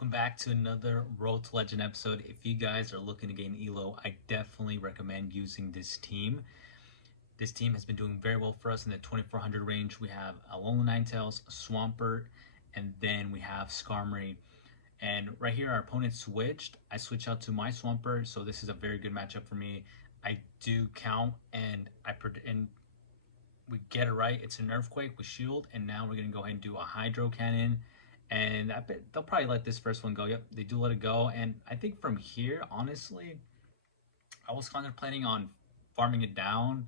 Welcome back to another Road to Legend episode. If you guys are looking to gain Elo, I definitely recommend using this team. This team has been doing very well for us in the 2400 range. We have Alolan Ninetales, Swampert, and then we have Skarmory. And right here, our opponent switched. I switched out to my Swampert, so this is a very good matchup for me. I do count, and we get it right. It's an Earthquake with Shield, and now we're gonna go ahead and do a Hydro Cannon. And I bet they'll probably let this first one go. Yep, they do let it go. And I think from here, honestly, I was contemplating on farming it down,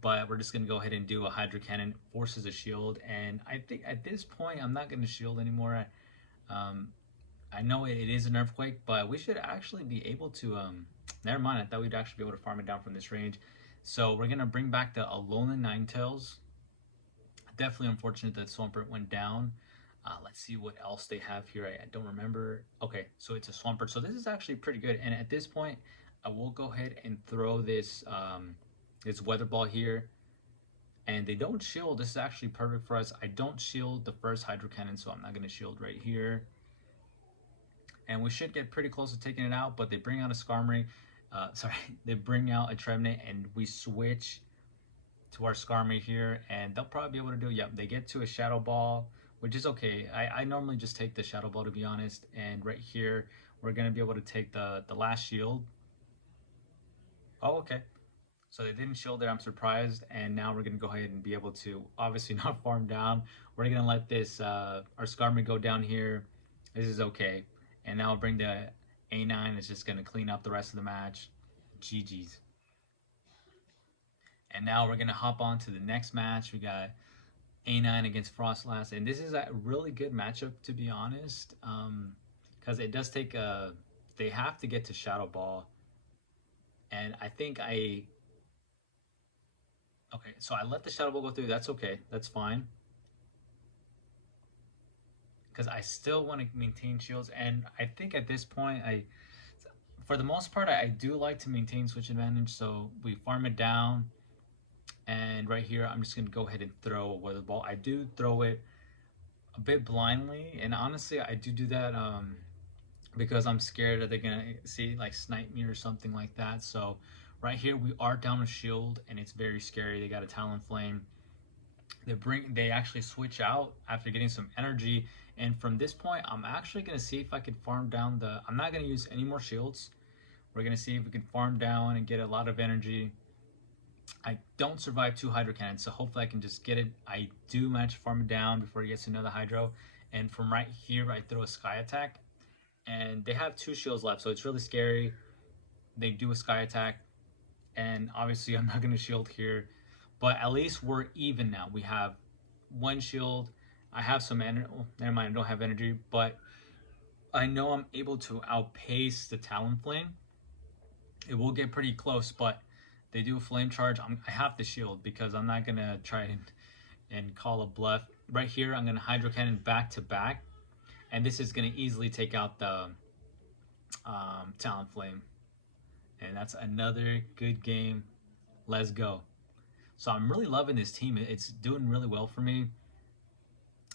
but we're just going to go ahead and do a Hydro Cannon, forces a shield. And I think at this point, I'm not going to shield anymore. I know it is an Earthquake, but we should actually be able to... never mind, I thought we'd actually be able to farm it down from this range. So we're going to bring back the Alolan Ninetales. Definitely unfortunate that Swampert went down. Let's see what else they have here. I don't remember. Okay, so it's a Swampert. So this is actually pretty good. And at this point, I will go ahead and throw this this Weather Ball here. And they don't shield. This is actually perfect for us. I don't shield the first Hydro Cannon, so I'm not going to shield right here. And we should get pretty close to taking it out, but they bring out a Skarmory. They bring out a Trevenant, and we switch to our Skarmory here. And they'll probably be able to do, yep, they get to a Shadow Ball, which is okay. I normally just take the Shadow Ball, to be honest. And right here, we're going to be able to take the last shield. Oh, okay. So they didn't shield there. I'm surprised. And now we're going to go ahead and be able to obviously not farm down. We're going to let this, our Skarmory go down here. This is okay. And now I'll bring the A9. It's just going to clean up the rest of the match. GG's. And now we're going to hop on to the next match. We got A9 against Frostlass, and this is a really good matchup, to be honest, because it does take they have to get to Shadow Ball, and I think okay, so I let the Shadow Ball go through. That's okay, that's fine, because I still want to maintain shields, and I think at this point, for the most part, I do like to maintain switch advantage, so we farm it down. And right here, I'm just going to go ahead and throw a Weather Ball. I do throw it a bit blindly. And honestly, I do that because I'm scared that they're going to see, like, snipe me or something like that. So right here, we are down a shield, and it's very scary. They got a Talonflame. They actually switch out after getting some energy. And from this point, I'm actually going to see if I can farm down I'm not going to use any more shields. We're going to see if we can farm down and get a lot of energy. I don't survive 2 Hydro Cannons, so hopefully I can just get it. I do manage to farm it down before he gets another Hydro. And from right here, I throw a Sky Attack. And they have 2 shields left, so it's really scary. They do a Sky Attack. And obviously, I'm not going to shield here. But at least we're even now. We have 1 shield. I have some energy. Oh, never mind, I don't have energy. But I know I'm able to outpace the Talonflame. It will get pretty close, but they do a Flame Charge. I have to shield because I'm not going to try and call a bluff. Right here, I'm going to Hydro Cannon back to back. And this is going to easily take out the Talonflame. And that's another good game. Let's go. So I'm really loving this team. It's doing really well for me.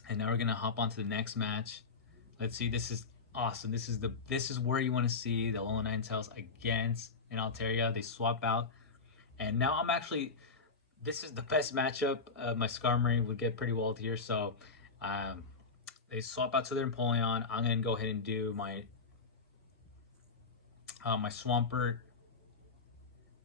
And now we're going to hop on to the next match. Let's see. This is awesome. This is where you want to see the Alolan Ninetales against an Altaria. They swap out. And now this is the best matchup. My Skarmory would get pretty walled here. So they swap out to their Empoleon. I'm going to go ahead and do my my Swampert.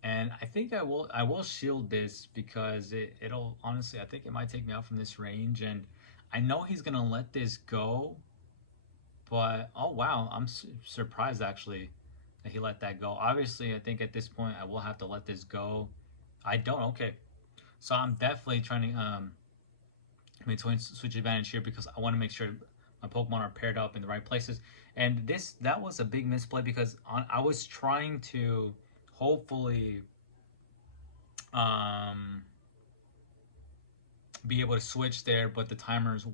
And I think I will shield this because it'll, honestly, I think it might take me out from this range. And I know he's going to let this go. But, oh wow, I'm surprised actually that he let that go. Obviously, I think at this point I will have to let this go. I don't. Okay, so I'm definitely trying to maintain switch advantage here because I want to make sure my Pokemon are paired up in the right places. And that was a big misplay because I was trying to hopefully be able to switch there, but the timers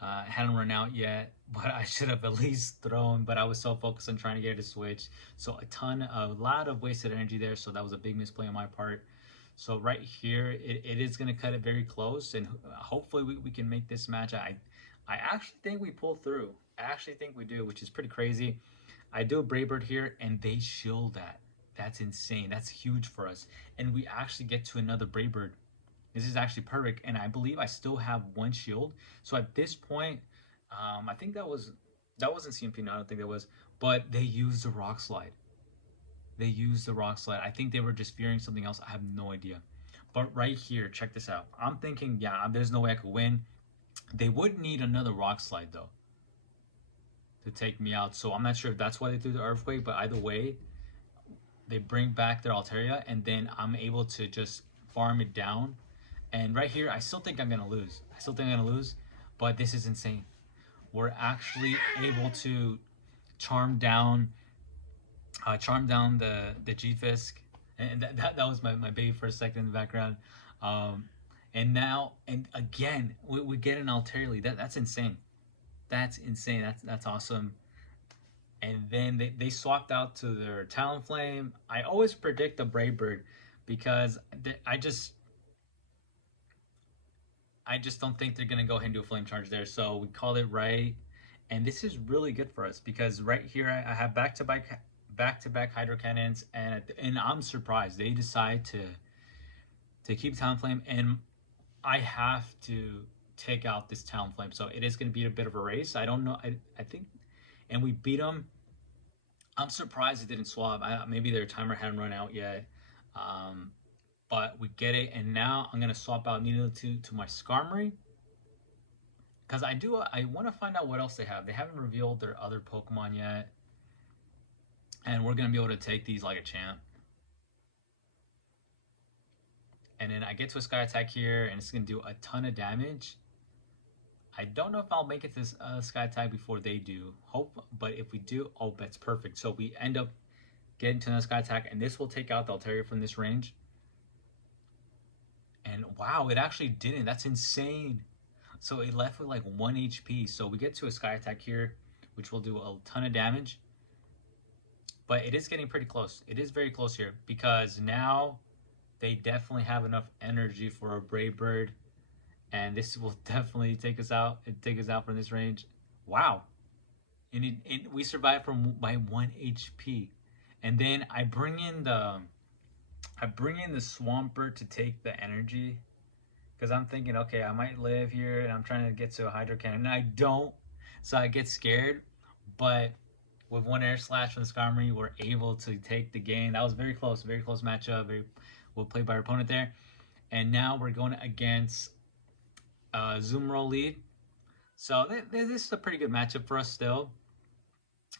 hadn't run out yet. But I should have at least thrown, but I was so focused on trying to get it to switch. So a lot of wasted energy there. So that was a big misplay on my part. So right here, it is going to cut it very close, and hopefully we can make this match. I actually think we pull through. I actually think we do, which is pretty crazy. I do a Brave Bird here, and they shield that. That's insane. That's huge for us. And we actually get to another Brave Bird. This is actually perfect. And I believe I still have one shield. So at this point, I think that wasn't CMP. No, I don't think that was. But they used the Rock Slide. They used the Rock Slide. I think they were just fearing something else. I have no idea. But right here, check this out. I'm thinking, yeah, there's no way I could win. They would need another Rock Slide though to take me out. So I'm not sure if that's why they threw the Earthquake. But either way, they bring back their Altaria, and then I'm able to just farm it down. And right here, I still think I'm gonna lose. I still think I'm gonna lose, but this is insane. We're actually able to charm down the G-Fisk, and that was my baby for a second in the background. And now, and again, we get an Altaria lead. That's insane. That's insane. That's awesome. And then they swapped out to their Talonflame. I always predict the Brave Bird because I just don't think they're gonna go ahead and do a Flame Charge there. So we called it right, and this is really good for us because right here I have back-to-back Hydro Cannons, and I'm surprised they decide to keep Talonflame, and I have to take out this Talonflame. So it is going to be a bit of a race. I don't know. I think, and we beat them. I'm surprised it didn't swap. Maybe their timer hadn't run out yet. But we get it, and now I'm gonna swap out Nidolee to my Skarmory because I want to find out what else they have. They haven't revealed their other Pokemon yet, and we're gonna be able to take these like a champ. And then I get to a Sky Attack here, and it's gonna do a ton of damage. I don't know if I'll make it to Sky Attack before they do. Hope, but if we do, oh, that's perfect. So we end up getting to the Sky Attack, and this will take out the Altaria from this range. And wow, it actually didn't. That's insane. So it left with like 1 HP. So we get to a Sky Attack here, which will do a ton of damage. But it is getting pretty close. It is very close here because now they definitely have enough energy for a Brave Bird. And this will definitely take us out. Take us out from this range. Wow. And we survived by 1 HP. And then I bring in the Swampert to take the energy, because I'm thinking, okay, I might live here, and I'm trying to get to a Hydro Cannon, and I don't, so I get scared. But with 1 Air Slash from the Skarmory, we're able to take the game. That was very close matchup. Very well played by our opponent there. And now we're going against Zoomro lead. So this is a pretty good matchup for us still.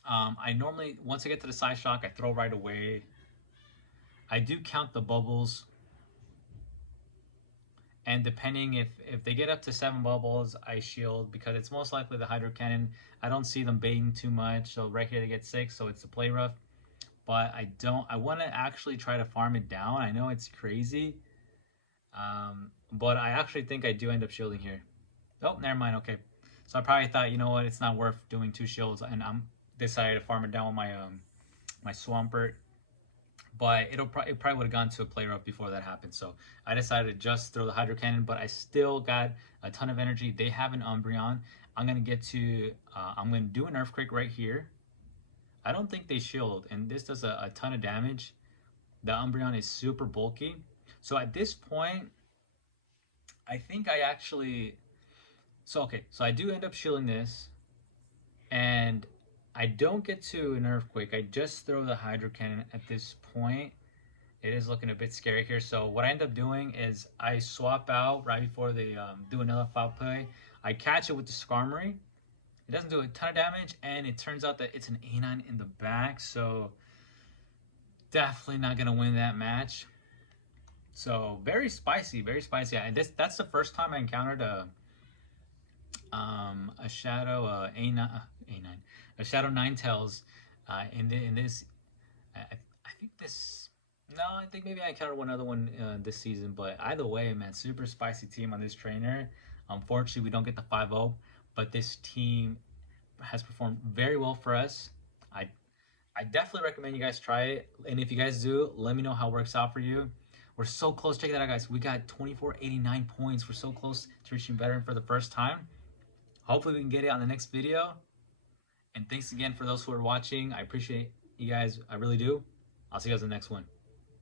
I normally, once I get to the Side Shock, I throw right away. I do count the bubbles, and depending if they get up to 7 bubbles, I shield because it's most likely the Hydro Cannon. I don't see them baiting too much, so right here they get 6, so it's a play rough. But I want to actually try to farm it down. I know it's crazy, but I actually think I do end up shielding here. Oh, never mind. Okay, so I probably thought, you know what, it's not worth doing 2 shields, and I'm decided to farm it down with my my Swampert. But it probably would have gone to a play rough before that happened. So I decided to just throw the Hydro Cannon, but I still got a ton of energy. They have an Umbreon. I'm gonna I'm gonna do an Earthquake right here. I don't think they shield, and this does a ton of damage. The Umbreon is super bulky. So at this point, I think I actually, so I do end up shielding this, and I don't get to an Earthquake. I just throw the Hydro Cannon at this point. It is looking a bit scary here. So what I end up doing is I swap out right before they do another foul play. I catch it with the Skarmory. It doesn't do a ton of damage, and it turns out that it's an A9 in the back. So definitely not going to win that match. So very spicy, very spicy. That's the first time I encountered a Shadow a Shadow Ninetales in this. I think this. No, I think maybe I encountered one other one this season. But either way, man, super spicy team on this trainer. Unfortunately, we don't get the 5-0, but this team has performed very well for us. I definitely recommend you guys try it, and if you guys do, let me know how it works out for you. We're so close. Check that out, guys. We got 2489 points. We're so close to reaching veteran for the first time. Hopefully we can get it on the next video. And thanks again for those who are watching. I appreciate you guys. I really do. I'll see you guys in the next one.